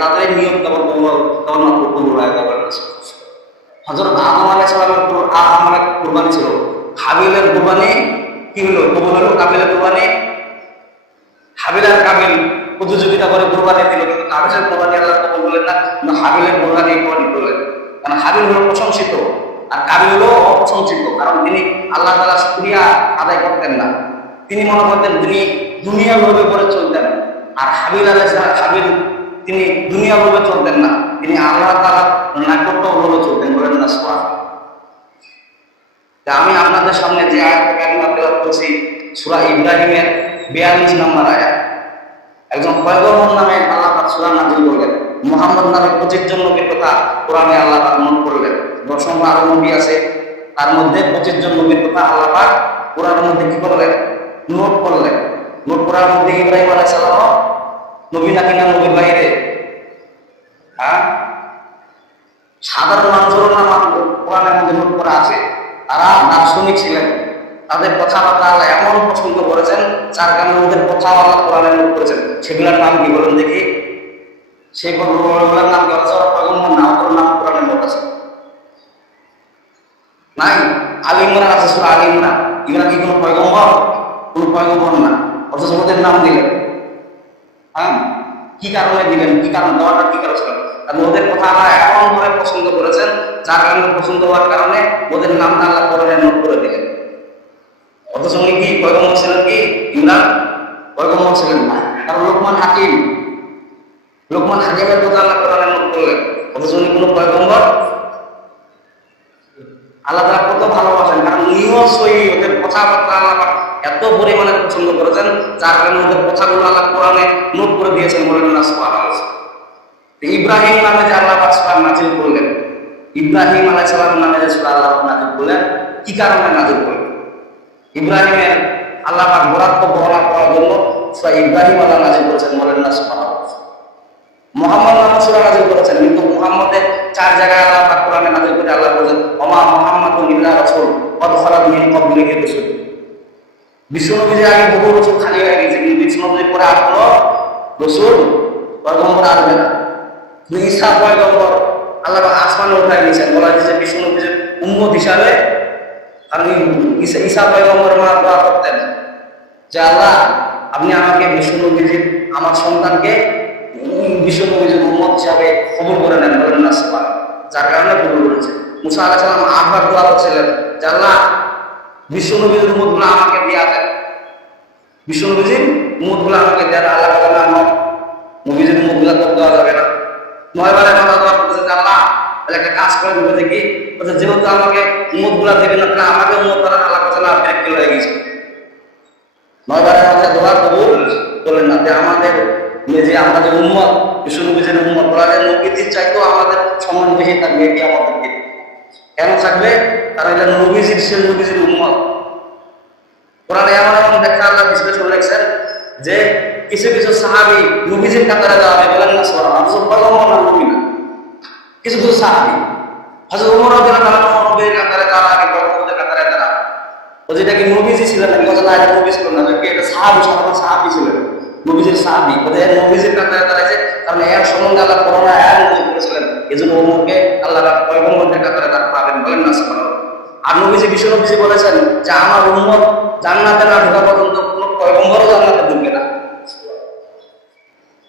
তাদের নিয়ম কেবলমাত্র কবুল হয়। হযরত আদম আলাইহিস সালামের কুরবানি ছিল, হাবিলের কুরবানি কি হলো? কবুল হলো। কাবিলের কুরবানি, হাবিল আর কাবিল প্রতিযোগিতা করে কুরবানি দিল, কিন্তু কাবিলের কুরবানি আল্লাহ কবুল করলেন না, কিন্তু হাবিলের কুরবানি করলেন। কারণ হাবিল হলো প্রশংসিত আর কাবিল হলো অপ্রশংসিত, কারণ তিনি আল্লাহ তাআলা শুকরিয়া আদায় করতেন না। তিনি মনে করতেন তিনি দুনিয়াভাবে করে চলতেন। আর হাবিল তিনি দুনিয়াভাবে চলতেন না, তিনি আল্লাহ তাআলা নাটকভাবে চলতেন। বলেন না সুবহানাল্লাহ। আমি আপনাদের সামনে যে আয়াতটা কারিমা তেলাওয়াত করছি সূরা ইব্রাহিমের 42 নম্বর আয়াত। একজন পয়গম্বর নামে আল্লাহ পাক সূরা নাযিল করলেন। মুহাম্মদ নামে 25 জন নবীর কথা কোরআনে আল্লাহ পাক নোট করলেন। অসংখ্য আরো নবী আছে, তার মধ্যে 25 জন নবীর কথা আল্লাহ পাক কোরআনের মধ্যে কি করলেন? নোট করলেন। নোট করার মধ্যে ইব্রাহিম আলাইহিস সালাম নবী নাকি না নবীর বাইরে? হ্যাঁ, সাধারণ মানুষের নাম কোরআনের মধ্যে নোট করা আছে। তারা দার্শনিক ছিলেন, তাদের কথাবার্তা আল্লাহ এমন পছন্দ করেছেন যার কারণে ওদের কথা আল্লাহ কোরআনে নোট করেছেন। সেগুলোর নাম কি বলেন দেখি? সেই পয়গম্বরের নাম কি? পয়গম্বর না, ওর নাম কোরআনে নোট আছে নাই? আলী ইমরান আছে, সূরা আলী ইমরান। এগুলা কি কোনো পয়গম্বর? কোনো পয়গম্বর না, অথচ ওদের নাম দিলেন। হ্যাঁ, কি কারণে দিলেন? কি কারণ দেওয়াটা কি কারণ ছিল? কারণ ওদের কথা আল্লাহ এমন করে পছন্দ করেছেন যার কারণে পছন্দ হওয়ার কারণে ওদের নামটা আল্লাহ কোরআনে নোট করে দিলেন। অথচ উনি কি পয়গম্বর ছিলেন? কি ইমরান পয়গম্বর ছিলেন না। কারণ লোকমান হাকিমের কথা আল্লাহ কোরআনে নোট করলেন, অথচ উনি কোনো পয়গম্বর। আল্লাহ তাআলা কত ভালোবাসেন, কারণ উনিও সহি ওদের কথাবার্তা আল্লাহ এত পরিমাণে পছন্দ করেছেন যার কারণে ওদের কথাগুলো আল্লাহ কোরআনে নোট করে দিয়েছেন। বলেন না সুবহানাল্লাহ। ইব্রাহিম নামে যে আল্লাহ পাক সূরা নাযিল করলেন, ইব্রাহিম আলাইহিস সালাম নামে যে সূরা আল্লাহ নাযিল করলেন, কি কারণে নাযিল করলেন? ইব্রাহিমের আল্লাহ পাক বরাত বর্ণনা করার জন্য সূরা ইব্রাহিম আল্লাহ নাযিল করেছেন। বলেন না সুবহানাল্লাহ। মুহাম্মদ নামে সূরা নাযিল করেছেন, কিন্তু মুহাম্মদের 4 জায়গায় আল্লাহ পাক কোরআনে নাযিল করে আল্লাহ বলেছেন ওমা মুহাম্মাদুন ইল্লা রাসূল কদ খালাত মিন ক্বাবলিহি রাসূল। বিশ্বনবীর আগে বহু রাসূল খালি হয়ে গেছে, কিন্তু বিশ্বনবীর পরে আর কোনো রাসূল পয়গম্বর আসবে না। ঈসা পয়গম্বর আল্লাহ পাক আসমানে উঠায় দিয়েছেন। বলা হয়েছে বিশ্বনবীর উম্মত হিসাবে। আর ঈসা পয়গম্বর মা দোয়া করতেন যে আল্লাহ আপনি আমাকে বিশ্বনবীর আমার সন্তানকে বিশ্বনবীর উম্মত হিসাবে কবুল করে নেন। বলেন না সুবহানাল্লাহ। যার কারণে কবুল করেছে। মুসা আলাইহিস সালাম আবার দোয়া করছিলেন যে আল্লাহ বিশ্বনবীর উম্মতগুলো আমাকে দিয়া দেন, বিশ্বনবীর উম্মতগুলো আমাকে দেন। আল্লাহ বলেন না, নবীর উম্মতগুলো তো দেওয়া যাবে না। 9 বারে মাথা দোয়া করতেছে যে আল্লাহ একটা কাজ করে দেবে দেখি, যেহেতু আমাকে উম্মতগুলো দেবে না, তাহলে আমাকে উম্মত করার আল্লাহ কাছে না ব্যাখ্যা হয়ে গেছে। 9 বারের মাথায় দোয়া কবুল করলেন না। আমাদের যে আমরা যে উম্মত, বিশ্বনবীর উম্মত, বলা যায় নবীজির চাইতেও আমাদের সমান বেশি থাকবে। এটি আমাদেরকে কেন থাকবে? কারণ এটা নবীজির, সে নবীজির উম্মত। কোরআনে এমন এমন ব্যাখ্যা আল্লাহ বিশ্লেষণ লিখছেন যে কিছু কিছু সাহাবী নবীজির কাতারে দেওয়া হবে। বলেন না সুবহানাল্লাহ। অথচ পয়গম্বর না, নবী না। কিছু কিছু সাহাবী, হযরত ওমর রাদিয়াল্লাহু তাআলা নবীর কাতারে দাঁড়া, আগে পয়গম্বরদের কাতারে দাঁড়া। ও যেটা কি নবীজি ছিলেন না, কথা না, এটা নবী ছিলেন না, এটা সাহাবী, সাধারণ সাহাবী ছিলেন, নবীজির সাহাবী। ওদের নবীজির কাতারে দাঁড়াইছে, কারণ এর সম্বন্ধে আল্লাহ কোরআনে আয়াত নাযিল করেছিলেন। এজন্য ওমরকে আল্লাহ পয়গম্বরদের কাতারে দাঁড়াবেন। বলেন না সুবহানাল্লাহ। আর নবীজি, বিশ্বনবীজি বলেছেন যে আমার উম্মত জান্নাতে না ঢোকা পর্যন্ত কোনো পয়গম্বরও জান্নাতে ঢুকবে না।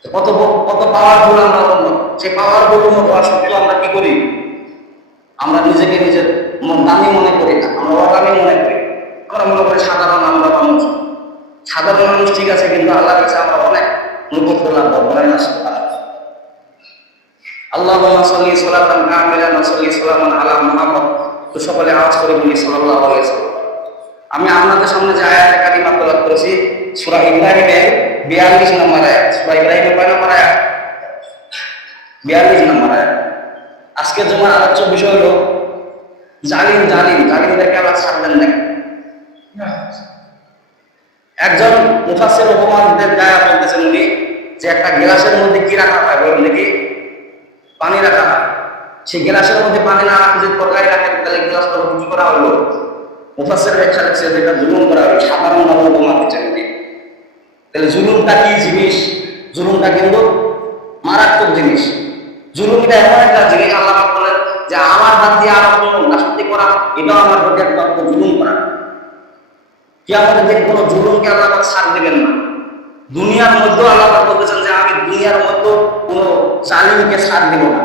কত কত পাওয়ারফুল আমরা উম্মত। সেই পাওয়ারফুল উম্মত হওয়া সত্ত্বেও আমরা কি করি? আমরা নিজেকে নিজের দামি মনে করি না, আমরা অদামি মনে করি। আমরা মনে করি সাধারণ আমরা মানুষ। সাধারণ মানুষ ঠিক আছে, কিন্তু আল্লাহর কাছে আমরা অনেক নৈকট্য লাভ করব। বলেন না সুবহানাল্লাহ। আল্লাহুম্মা সাল্লি সালাতান কামিলান ওয়া সাল্লি সালামান আলা মুহাম্মদ। তো সকলে আওয়াজ করে বলি সাল্লাল্লাহু আলাইহি ওয়াসাল্লাম। আমি আপনাদের সামনে যে আয়াত কারিমা তেলাওয়াত করেছি সূরা ইব্রাহিমের 42 নম্বর আয়াত। সূরা ইব্রাহিমের কয় নম্বর আয়াত? 42 নম্বর আয়াত। আজকে জুমার আলোচ্য বিষয় হলো জালিমদেরকে আল্লাহ ছাড়বেন না। একজন মুফাসসির উপমাদের গায়ে বলতেছেন উনি যে একটা গ্লাসের মধ্যে কি রাখা হয় বলেন দেখি? পানি রাখা হয়। সেই গ্লাসের মধ্যে পানি না রাখা যদি তরকারি রাখেন, তাহলে গ্লাসটা কি করা হলো? মুফাসসির ব্যাখ্যা লিখছে যেটা জুলুম করা হলো। সাধারণ উপমা দিচ্ছেন উনি। তাহলে জুলুমটা কি জিনিস? জুলুমটা কিন্তু মারাত্মক জিনিস। জুলুমটা এমন একটা জিনিস, আল্লাহ পাক বলেন যে আমার হাত দিয়ে আর কোনো নাশকতি করা, এটাও আমার প্রতি একটা জুলুম করা। কিয়ামতের দিন কোনো জুলুমকে আল্লাহ পাক ছাড় দিবেন না। দুনিয়ার মধ্যেও আল্লাহ পাক বলেছেন যে আমি দুনিয়ার মধ্যে কোনো জালিমকে ছাড় দিব না।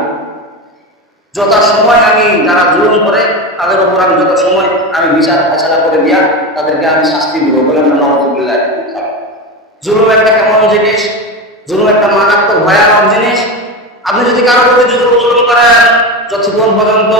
যত সময় আমি যারা জুলুম করে তাদের উপর আমি যত সময় আমি বিচার ফয়সালা করে দিয়া তাদেরকে আমি শাস্তি দিব, বলেন না নাউযুবিল্লাহ। জুলুম একটা কেমন জিনিস, জুলুম একটা মারাত্মক ভয়ানক জিনিস। আপনি যদি কারো প্রতি জুলুম করেন, যতক্ষণ পর্যন্ত